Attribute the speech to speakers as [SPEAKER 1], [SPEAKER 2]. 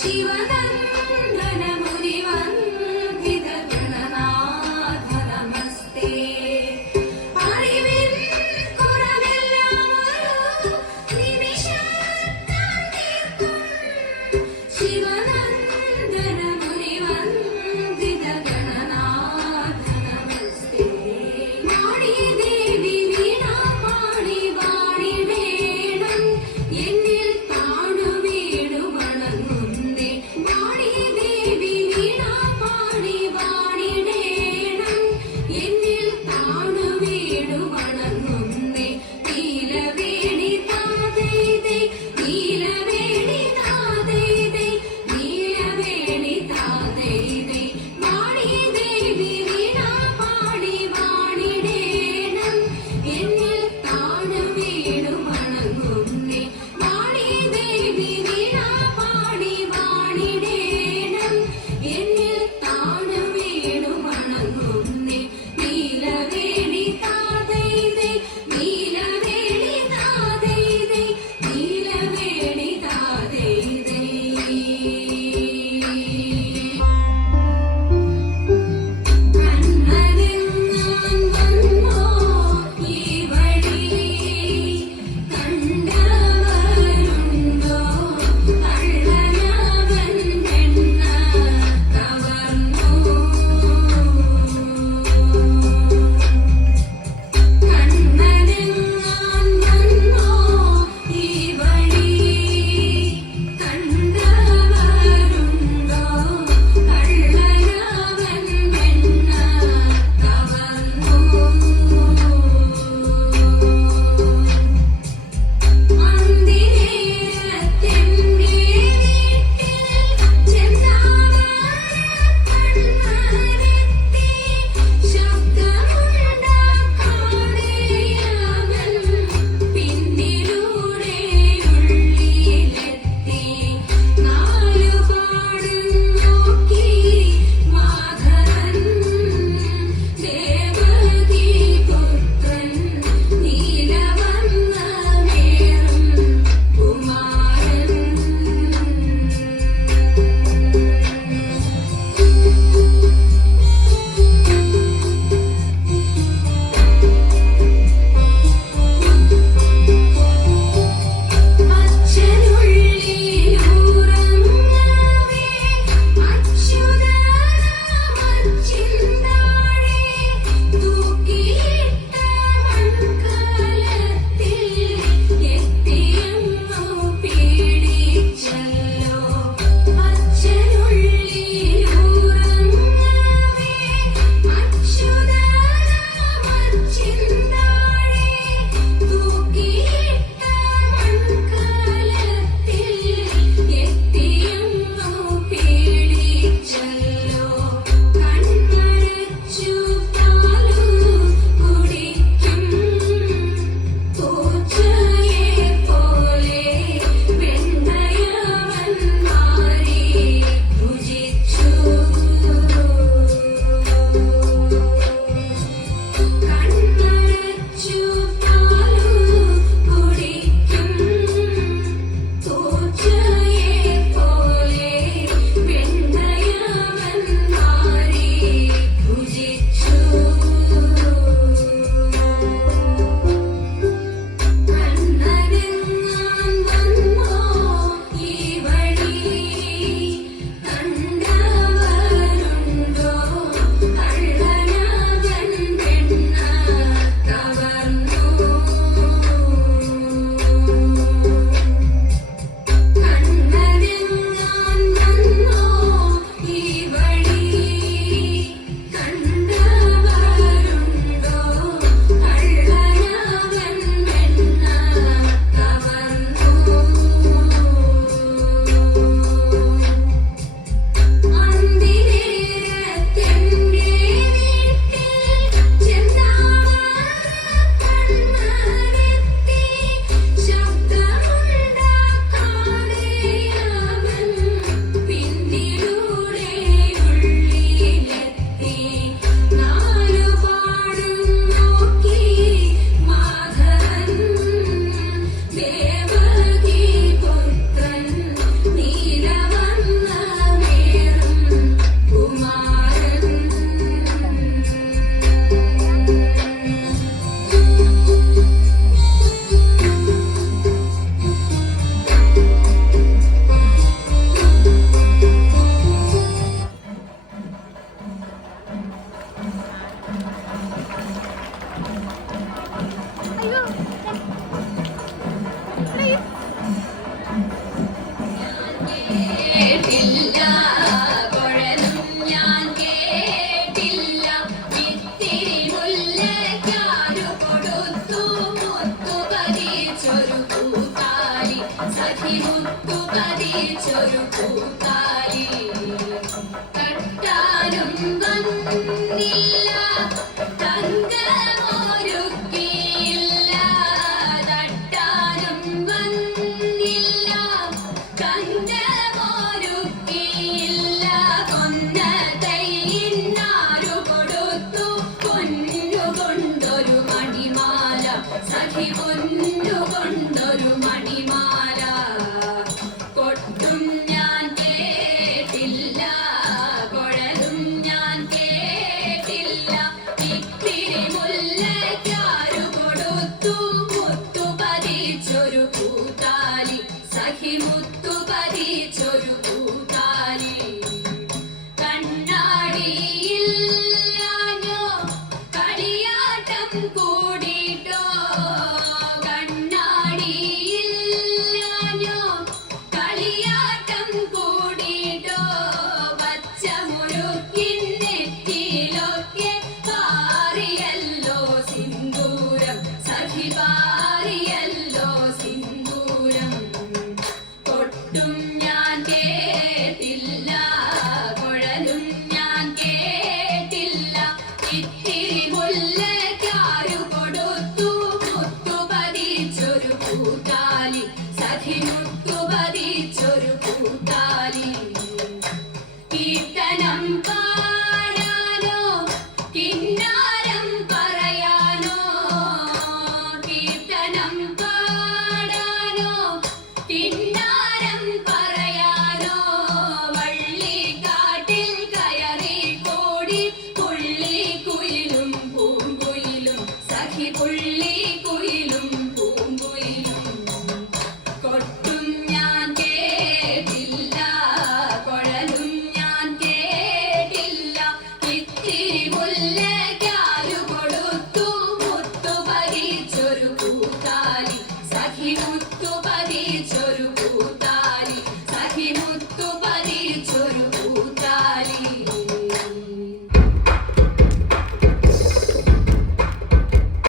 [SPEAKER 1] Shivanandana
[SPEAKER 2] Give me. Yeah.